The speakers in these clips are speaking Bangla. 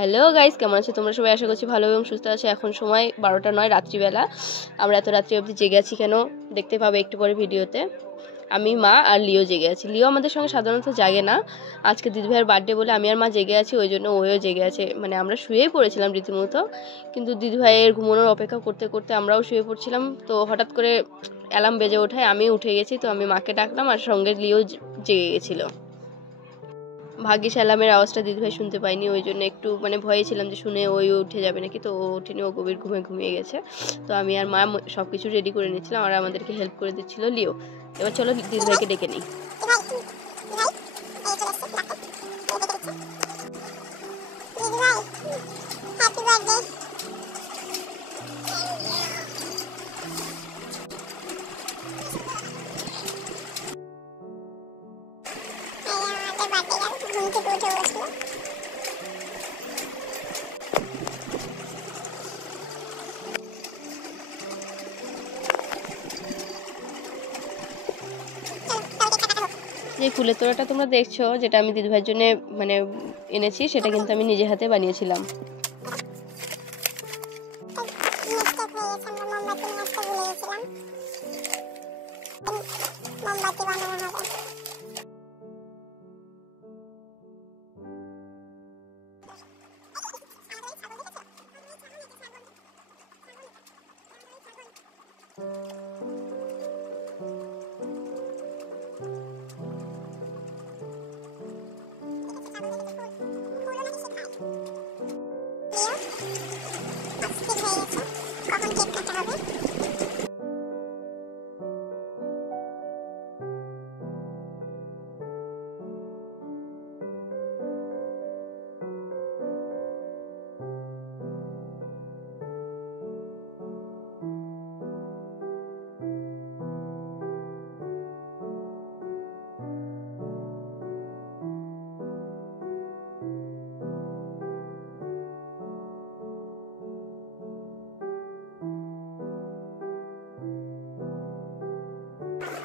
হ্যালো গাইস, কেমন আছো তোমরা সবাই? আশা করছি ভালো এবং সুস্থ আছো। এখন সময় 12টা 9 রাত্রিবেলা। আমরা এত রাত্রি অবধি জেগে আছি কেন দেখতে পাবে একটু পরে ভিডিওতে। আমি, মা আর লিও জেগে আছি। লিও আমাদের সঙ্গে সাধারণত জাগে না, আজকে দিদিভাইয়ের বার্থডে বলে আমি আর মা জেগে আছি, ওই জন্য ওও জেগে আছে। মানে আমরা শুয়েই পড়েছিলাম রীতিমতো, কিন্তু দিদিভাইয়ের ঘুমানোর অপেক্ষা করতে করতে আমরাও শুয়ে পড়ছিলাম। তো হঠাৎ করে অ্যালার্ম বেজে ওঠায় আমি উঠে গেছি। তো আমি মাকে ডাকলাম আর সঙ্গে লিও জেগে গেছিলো। ভাগ্যিস অ্যালার্মের আওয়াজটা দিদিভাই শুনতে পাইনি, ওই জন্য একটু মানে ভয়ে ছিলাম যে শুনে ওই উঠে যাবে নাকি। তো ও ওঠেনি, ও গভীর ঘুমিয়ে গেছে। তো আমি আর মা সব কিছু রেডি করে নিচ্ছিলাম আর আমাদেরকে হেল্প করে দিচ্ছিল লিও। এবার চলো দিদিভাইকে ডেকে নিই। যে ফুলের তোড়াটা তোমরা দেখছো, যেটা আমি দিদিভাইয়ের জন্য মানে এনেছি, সেটা কিন্তু আমি নিজে হাতে বানিয়েছিলাম।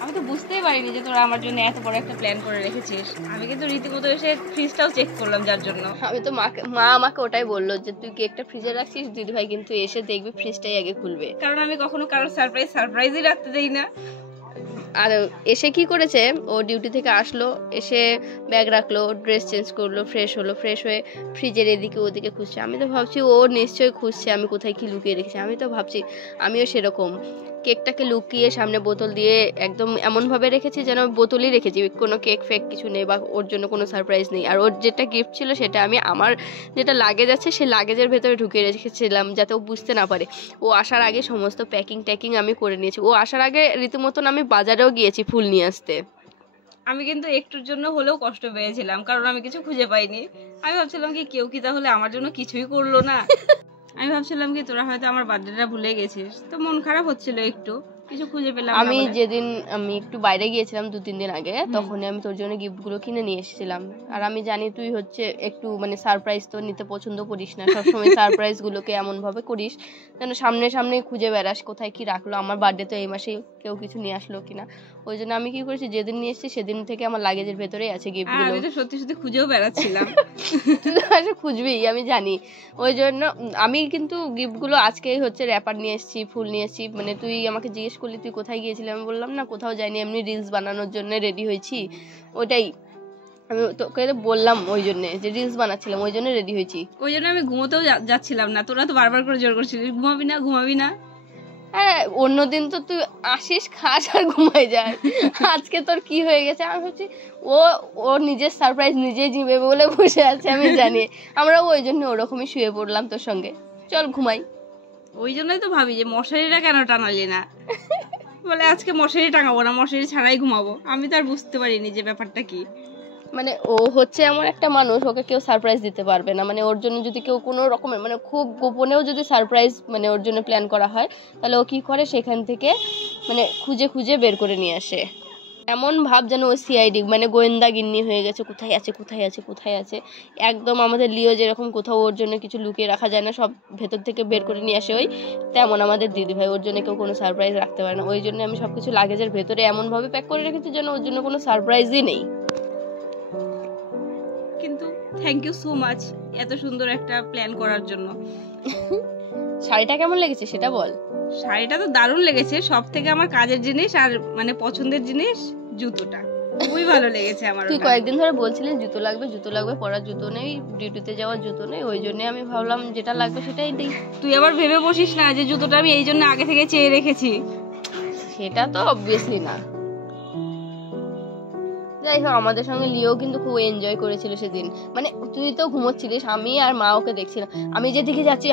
আমি তো বুঝতেই পারিনি যে তোরা আমার জন্য এত বড় একটা প্ল্যান করে রেখেছিস। আমি কিন্তু রীতিমতো এসে ফ্রিজটাও চেক করলাম, যার জন্য আমি তো মা আমাকে ওটাই বললো যে তুই কেকটা ফ্রিজে রাখছিস, দিদিভাই কিন্তু এসে দেখবি ফ্রিজটাই আগে খুলবে, কারণ আমি কখনো কারোর সারপ্রাইজই রাখতে দেই না। আর এসে কি করেছে, ও ডিউটি থেকে আসলো, এসে ব্যাগ রাখলো, ড্রেস চেঞ্জ করলো, ফ্রেশ হলো, ফ্রেশ হয়ে ফ্রিজের এদিকে ওদিকে খুঁজছে। আমি তো ভাবছি ও নিশ্চয়ই খুঁজছে আমি কোথায় কি লুকিয়ে রেখেছি। আমি তো ভাবছি আমিও সেরকম কেকটাকে লুকিয়ে সামনে বোতল দিয়ে একদম এমনভাবে রেখেছি যেন বোতলই রেখেছি, কোনো কেক ফেক কিছু নেই বা ওর জন্য কোনো সারপ্রাইজ নেই। আর ওর যেটা গিফট ছিল সেটা আমি আমার যেটা লাগেজ আছে সেই লাগেজের ভেতরে ঢুকিয়ে রেখেছিলাম যাতে ও বুঝতে না পারে। ও আসার আগে সমস্ত প্যাকিং আমি করে নিয়েছি। ও আসার আগে রীতিমতন আমি বাজারেও গিয়েছি ফুল নিয়ে আসতে। আমি কিন্তু একটুর জন্য হলেও কষ্ট পেয়েছিলাম, কারণ আমি কিছু খুঁজে পাইনি। আমি ভাবছিলাম কি কেউ কি তাহলে আমার জন্য কিছুই করলো না। আমি ভাবছিলাম কি তোরা হয়তো আমার বার্থডেটা ভুলে গেছিস, তো মন খারাপ হচ্ছিল একটু, কিছু খুঁজে পেলাম না। আমি যেদিন আমি একটু বাইরে গিয়েছিলাম 2-3 দিন আগে, তখনই আমি তোর জন্য গিফটগুলো কিনে নিয়ে এসেছিলাম। আর আমি জানি তুই হচ্ছে একটু মানে সারপ্রাইজ তো নিতে পছন্দ করিস না, সবসময় সারপ্রাইজ গুলোকে এমন ভাবে করিস যেন সামনে খুঁজে বেড়াস কোথায় কি রাখলো। আমার বার্থডে তো এই মাসেই, কেউ কিছু নিয়ে আসলো কিনা। ওই জন্য আমি কি করেছি, যেদিন নিয়ে এসেছি সেদিন থেকে আমার লাগেজের ভেতরেই আছে গিফটগুলো। আমি তো সত্যি খুঁজেও বেড়াচ্ছিলাম। তুই তো আসলে খুঁজবি আমি জানি, ওই জন্য আমি কিন্তু গিফটগুলো আজকেই হচ্ছে র্যাপার নিয়ে এসেছি, ফুল নিয়ে এসেছি। মানে তুই আমাকে জিজ্ঞেস করলি তুই কোথায় গিয়েছিলি, আমি বললাম না কোথাও যাইনি, এমনি রিলস বানানোর জন্য রেডি হয়েছি। ওটাই আমি তোকে বললাম, ওই জন্য যে রিলস বানাচ্ছিলাম ওই জন্য রেডি হয়েছি। ওই জন্য আমি ঘুমোতেও যাচ্ছিলাম না, তোরা তো বারবার করে জোর করছিলিস ঘুমাবি না। হ্যাঁ, অন্যদিন তো তুই আসিস, খাস আর ঘুমাই যায়। আজকে তোর কি হয়ে গেছে আমি ভাবছি ও নিজের সারপ্রাইজ নিজেই জিবে বলে বসে আছে, আমি জানি। আমরাও ওই জন্য ওরকমই শুয়ে পড়লাম তোর সঙ্গে, চল ঘুমাই। ওই জন্যই তো ভাবি যে মশারিটা কেন টানালি না। বলে আজকে মশারি টাঙাবো না, মশারি ছাড়াই ঘুমাবো। আমি তো আর বুঝতে পারিনি যে ব্যাপারটা কি। মানে ও হচ্ছে এমন একটা মানুষ, ওকে কেউ সারপ্রাইজ দিতে পারবে না। মানে ওর জন্য যদি কেউ কোনো রকমের মানে খুব গোপনেও যদি সারপ্রাইজ মানে ওর জন্য প্ল্যান করা হয়, তাহলে ও কি করে সেখান থেকে মানে খুঁজে বের করে নিয়ে আসে। এমন ভাব যেন ও সিআইডি মানে গোয়েন্দা গিন্নি হয়ে গেছে, কোথায় আছে। একদম আমাদের লিও যেরকম কোথাও ওর জন্য কিছু লুকিয়ে রাখা যায় না, সব ভেতর থেকে বের করে নিয়ে আসে, ওই তেমন আমাদের দিদিভাই, ওর জন্য কেউ কোনো সারপ্রাইজ রাখতে পারে না। ওই জন্য আমি সবকিছু লাগেজের ভেতরে এমনভাবে প্যাক করে রেখেছি যেন ওর জন্য কোনো সারপ্রাইজই নেই। কিন্তু থ্যাংক ইউ সো মাচ এত সুন্দর একটা প্ল্যান করার জন্য। শাড়িটা কেমন লেগেছে সেটা বল। শাড়িটা তো দারুণ লেগেছে, সব থেকে আমার কাজের জিনিস আর মানে পছন্দের জিনিস জুতোটা খুবই ভালো লেগেছে আমার। তুই কয়েকদিন ধরে বলছিলি জুতো লাগবে জুতো লাগবে, পরার জুতো নেই, ডিউটিতে যাওয়ার জুতো নেই, ওই জন্য আমি ভাবলাম যেটা লাগবে সেটাই দিই। তুই আবার ভেবে বসিস না যে জুতোটা আমি এই জন্য আগে থেকে চেয়ে রেখেছি, সেটা তো অবভিয়াসলি না। যাই হোক, আমাদের সঙ্গে লিও কিন্তু খুব এনজয় করেছিল সেদিন। মানে তুই তো ঘুমোচ্ছিলিস, আমি আর মা ওকে দেখছিলাম। আমি যেদিকে যাচ্ছি